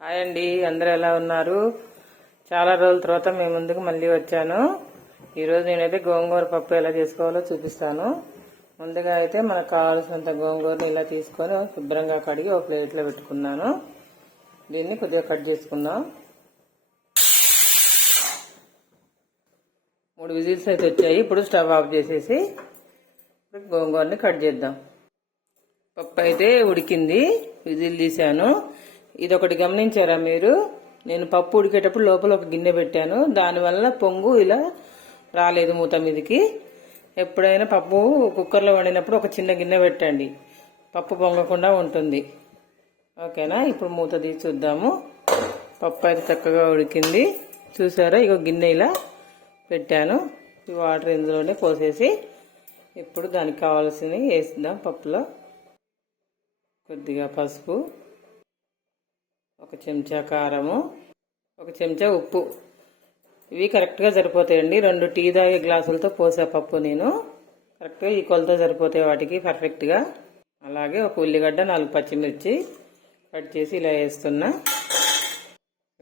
Hi అండి, అందరూ ఎలా ఉన్నారు? చాలా రోజుల తర్వాత మేము ముందుకు మళ్ళీ వచ్చాను. ఈరోజు నేనైతే గోంగూర పప్పు ఎలా చేసుకోవాలో చూపిస్తాను. ముందుగా అయితే మనకు కావాల్సినంత గోంగూరని ఇలా తీసుకొని శుభ్రంగా కడిగి ఒక ప్లేట్లో పెట్టుకున్నాను. దీన్ని కొద్దిగా కట్ చేసుకుందాం. 3 విజిల్స్ అయితే వచ్చాయి. ఇప్పుడు స్టవ్ ఆఫ్ చేసేసి గోంగూరని కట్ చేద్దాం. పప్పు అయితే ఉడికింది, విజిల్ తీసాను. ఇది ఒకటి గమనించారా మీరు? నేను పప్పు ఉడికేటప్పుడు లోపల ఒక గిన్నె పెట్టాను, దానివల్ల పొంగు ఇలా రాలేదు మూత మీదకి. ఎప్పుడైనా పప్పు కుక్కర్లో వండినప్పుడు ఒక చిన్న గిన్నె పెట్టండి, పప్పు పొంగకుండా ఉంటుంది. ఓకేనా? ఇప్పుడు మూత తీసి చూద్దాము. పప్పు అయితే చక్కగా ఉడికింది. చూసారా? ఇక గిన్నె ఇలా పెట్టాను. ఈ వాటర్ ఇందులోనే పోసేసి ఇప్పుడు దానికి కావాల్సినవి వేసిద్దాం. పప్పులో కొద్దిగా పసుపు, 1 చెంచా కారము, 1 చెంచా ఉప్పు. ఇవి కరెక్ట్గా సరిపోతాయండి. 2 టీ తాగే గ్లాసులతో పోసా పప్పు నేను. కరెక్ట్గా ఈ కొలతో సరిపోతాయి వాటికి పర్ఫెక్ట్గా. అలాగే 1 ఉల్లిగడ్డ, 4 పచ్చిమిర్చి కట్ చేసి ఇలా వేస్తున్నా.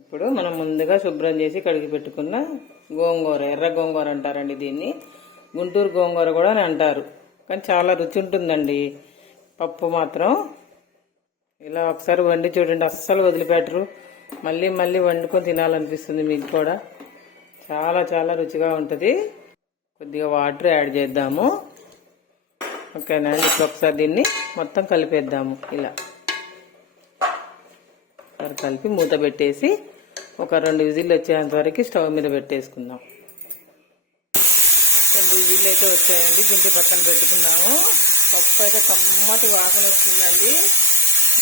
ఇప్పుడు మనం ముందుగా శుభ్రం చేసి కడిగి పెట్టుకున్న గోంగూర, ఎర్ర గోంగూర అంటారండి దీన్ని. గుంటూరు గోంగూర కూడా అని అంటారు, కానీ చాలా రుచి ఉంటుందండి పప్పు మాత్రం. ఇలా ఒకసారి వండి చూడండి, అస్సలు వదిలిపెట్టరు. మళ్ళీ మళ్ళీ వండుకొని తినాలనిపిస్తుంది మీకు కూడా. చాలా చాలా రుచిగా ఉంటుంది. కొద్దిగా వాటర్ యాడ్ చేద్దాము. ఓకేనా? ఇప్పుడు ఒకసారి దీన్ని మొత్తం కలిపేద్దాము. ఇలా కలిపి మూత పెట్టేసి ఒక 2 విజిల్లు వచ్చేంత వరకు స్టవ్ మీద పెట్టేసుకుందాం. 2 విజిల్లు అయితే వచ్చాయండి. దీంట్లో పక్కన పెట్టుకున్నాము. పప్పు అయితే కమ్మటి వాసన వస్తుందండి.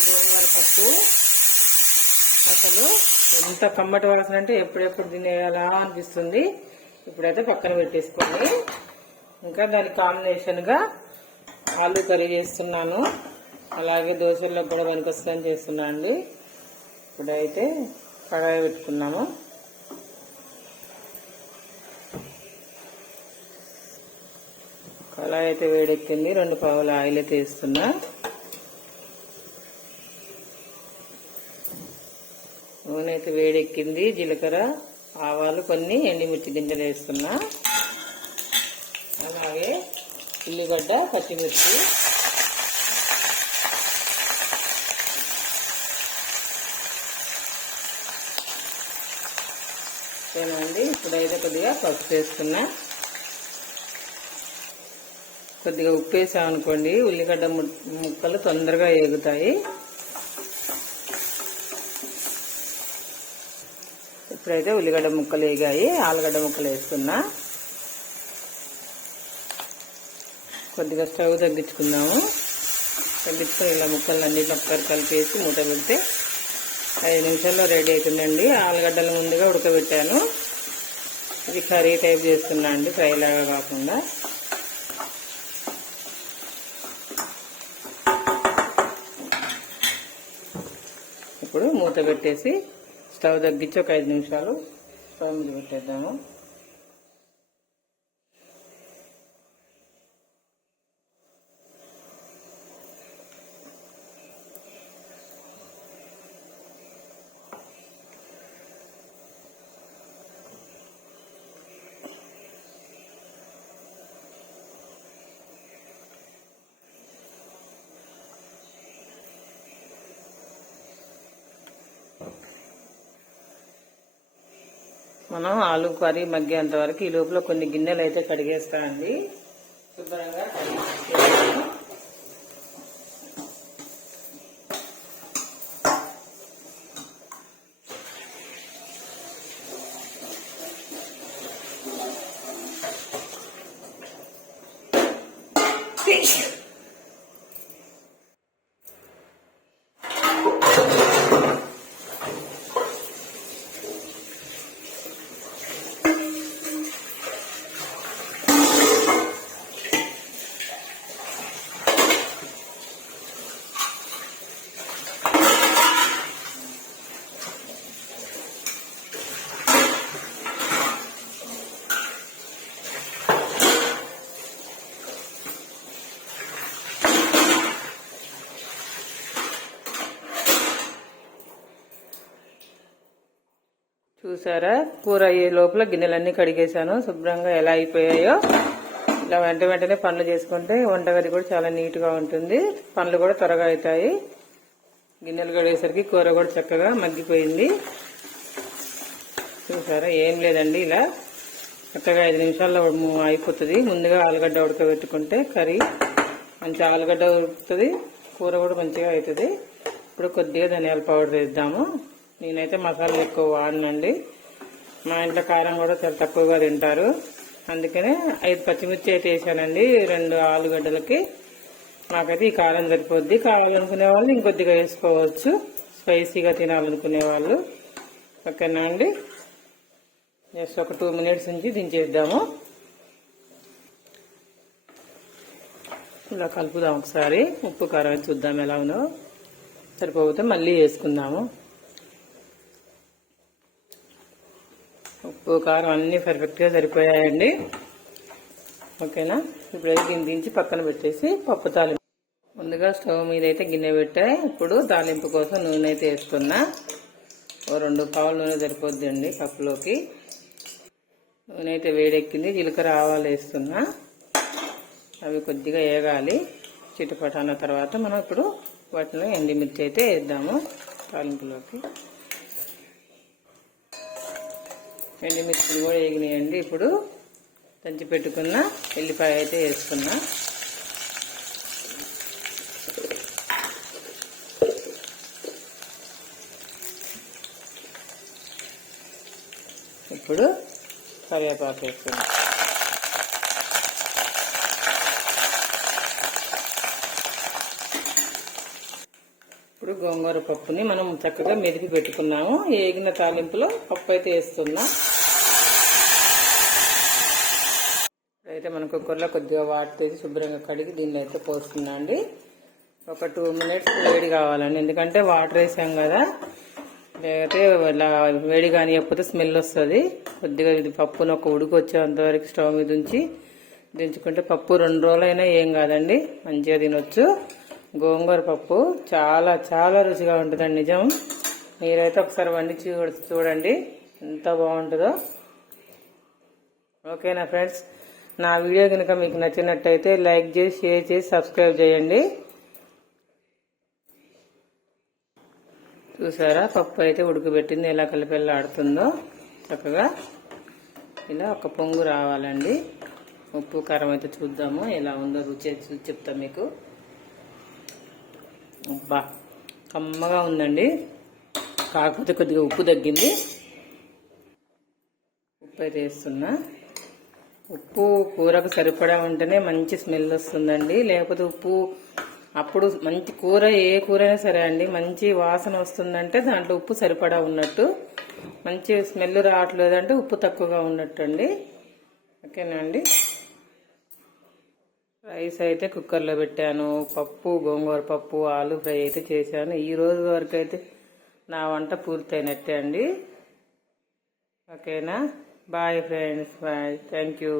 గోంగూర పప్పు అసలు ఎంత కమ్మటి వాసన అంటే ఎప్పుడెప్పుడు తినేయాలా అనిపిస్తుంది. ఇప్పుడైతే పక్కన పెట్టేసుకొని ఇంకా దానికి కాంబినేషన్గా ఆలు కర్రీ చేస్తున్నాను. అలాగే దోశల్లో కూడా పనికొస్తుందని చేస్తున్నాను అండి. ఇప్పుడైతే కడాయి పెట్టుకున్నాము. కడాయి అయితే వేడెక్కింది. 2 పావుల ఆయిల్ అయితే వేస్తున్నా. నూనె అయితే వేడెక్కింది. జీలకర్ర, ఆవాలు, కొన్ని ఎండుమిర్చి గింజలు వేస్తున్నా. అలాగే ఉల్లిగడ్డ, పచ్చిమిర్చి, అండి. ఇప్పుడైతే కొద్దిగా పసుపు వేస్తున్నా. కొద్దిగా ఉప్పు వేసామనుకోండి ఉల్లిగడ్డ ముక్కలు తొందరగా వేగుతాయి. ఇప్పుడైతే ఉల్లిగడ్డ ముక్కలు వేగాయి. ఆలుగడ్డ ముక్కలు వేస్తున్నా. కొద్దిగా స్టవ్ తగ్గించుకుందాము. తగ్గించుకొని ఇలా ముక్కలు అన్ని పక్కన కలిపేసి మూత పెడితే 5 నిమిషాల్లో రెడీ అవుతుందండి. ఆలుగడ్డలు ముందుగా ఉడకబెట్టాను. ఇది కర్రీ టైప్ చేస్తున్నా అండి, ఫ్రై లాగా కాకుండా. ఇప్పుడు మూత పెట్టేసి స్టవ్ తగ్గించి ఒక 5 నిమిషాలు స్టవ్ మీద పెట్టేద్దాము. మనం ఆలు కర్రీ మగ్గేంత వరకు ఈ లోపల కొన్ని గిన్నెలు అయితే కడిగేస్తానండి. శుభ్రంగా కడిగేస్తాను. చూసారా, కూర అయ్యే లోపల గిన్నెలన్నీ కడిగేశాను. శుభ్రంగా ఎలా అయిపోయాయో ఇలా వెంటనే పనులు చేసుకుంటే వంటగది కూడా చాలా నీట్గా ఉంటుంది. పనులు కూడా త్వరగా అవుతాయి. గిన్నెలు కడిగేసరికి కూర కూడా చక్కగా మగ్గిపోయింది. చూసారా, ఏం లేదండి, ఇలా చక్కగా 5 నిమిషాల్లో అయిపోతుంది. ముందుగా ఆలుగడ్డ ఉడకబెట్టుకుంటే కర్రీ మంచి ఆలుగడ్డ ఉడుకుతుంది, కూర కూడా మంచిగా అవుతుంది. ఇప్పుడు కొద్దిగా ధనియాల పౌడర్ వేద్దాము. నేనైతే మసాలాలు ఎక్కువ వాడనండి. మా ఇంట్లో కారం కూడా చాలా తక్కువగా తింటారు. అందుకనే 5 పచ్చిమిర్చి అయితే వేసానండి 2 ఆలుగడ్డలకి. నాకైతే ఈ కారం సరిపోద్ది. కావాలనుకునే వాళ్ళు ఇంకొద్దిగా వేసుకోవచ్చు, స్పైసీగా తినాలనుకునే వాళ్ళు. ఓకేనా అండి, జస్ట్ ఒక 2 మినిట్స్ నుంచి దించేద్దాము. ఇలా కలుపుదాం ఒకసారి. ఉప్పు కారం చూద్దాం ఎలా ఉందో. సరిపోతే మళ్ళీ వేసుకుందాము. ఉప్పు కారం అన్నీ పర్ఫెక్ట్గా సరిపోయాయండి. ఓకేనా, ఇప్పుడైతే దీన్ని దించి పక్కన పెట్టేసి పప్పు తాలింపు. ముందుగా స్టవ్ మీద అయితే గిన్నె పెట్టా. ఇప్పుడు తాలింపు కోసం నూనె అయితే వేసుకున్నా. 2 పావుల నూనె సరిపోద్దండి పప్పులోకి. నూనె అయితే వేడెక్కింది. జీలకర్ర ఆవాలు వేస్తున్నా. అవి కొద్దిగా వేగాలి. చిటపట అన్న తర్వాత మనం ఇప్పుడు వాటిలో ఎండుమిర్చి అయితే వేద్దాము తాలింపులోకి. ఎండుమిర్చిలు కూడా వేగినాయండి. ఇప్పుడు దంచి పెట్టుకున్న ఎల్లిపాయ అయితే వేసుకున్నా. ఇప్పుడు కరివేపాకు వేసుకున్నా. ఇప్పుడు గోంగూర పప్పుని మనం చక్కగా మెదిపి పెట్టుకున్నాము. ఏగిన తాలింపులో పప్పు అయితే వేస్తున్నా. అయితే మన కుక్కర్లో కొద్దిగా వాటర్ తీసి శుభ్రంగా కడిగి దీన్ని అయితే పోస్తున్నా అండి. ఒక 2 మినిట్స్ వేడి కావాలండి, ఎందుకంటే వాటర్ వేసాం కదా. లేకపోతే ఇలా వేడి కానియకపోతే స్మెల్ వస్తుంది. కొద్దిగా ఇది పప్పును ఒక ఉడికి వచ్చేంతవరకు స్టవ్ మీద ఉంచి దించుకుంటే పప్పు 2 రోజులైనా ఏం కాదండి, మంచిగా తినొచ్చు. గోంగూర పప్పు చాలా చాలా రుచిగా ఉంటుందండి, నిజం. మీరైతే ఒకసారి వండి చూడండి ఎంత బాగుంటుందో. ఓకేనా ఫ్రెండ్స్, నా వీడియో కనుక మీకు నచ్చినట్టయితే లైక్ చేసి, షేర్ చేసి, సబ్స్క్రైబ్ చేయండి. చూసారా, పప్పు అయితే ఉడకబెట్టింది ఎలా కలిపెల్లాడుతుందో. చక్కగా ఇలా ఒక పొంగు రావాలండి. ఉప్పు కారం అయితే చూద్దాము ఎలా ఉందో, రుచి చెప్తా మీకు. అబ్బా, కమ్మగా ఉందండి. కాకపోతే కొద్దిగా ఉప్పు తగ్గింది. ఉప్పు అయితే వేస్తున్నా. ఉప్పు కూరకు సరిపడా ఉంటేనే మంచి స్మెల్ వస్తుందండి. లేకపోతే ఉప్పు అప్పుడు మంచి కూర, ఏ కూర అయినా సరే అండి, మంచి వాసన వస్తుందంటే దాంట్లో ఉప్పు సరిపడా ఉన్నట్టు. మంచి స్మెల్ రావట్లేదు అంటే ఉప్పు తక్కువగా ఉన్నట్టు అండి. ఓకేనా అండి, రైస్ అయితే కుక్కర్లో పెట్టాను. పప్పు, గోంగూర పప్పు, ఆలు ఫ్రై అయితే చేశాను. ఈ రోజు వరకు అయితే నా వంట పూర్తయినట్టే అండి. ఓకేనా, bye friends, bye, thank you.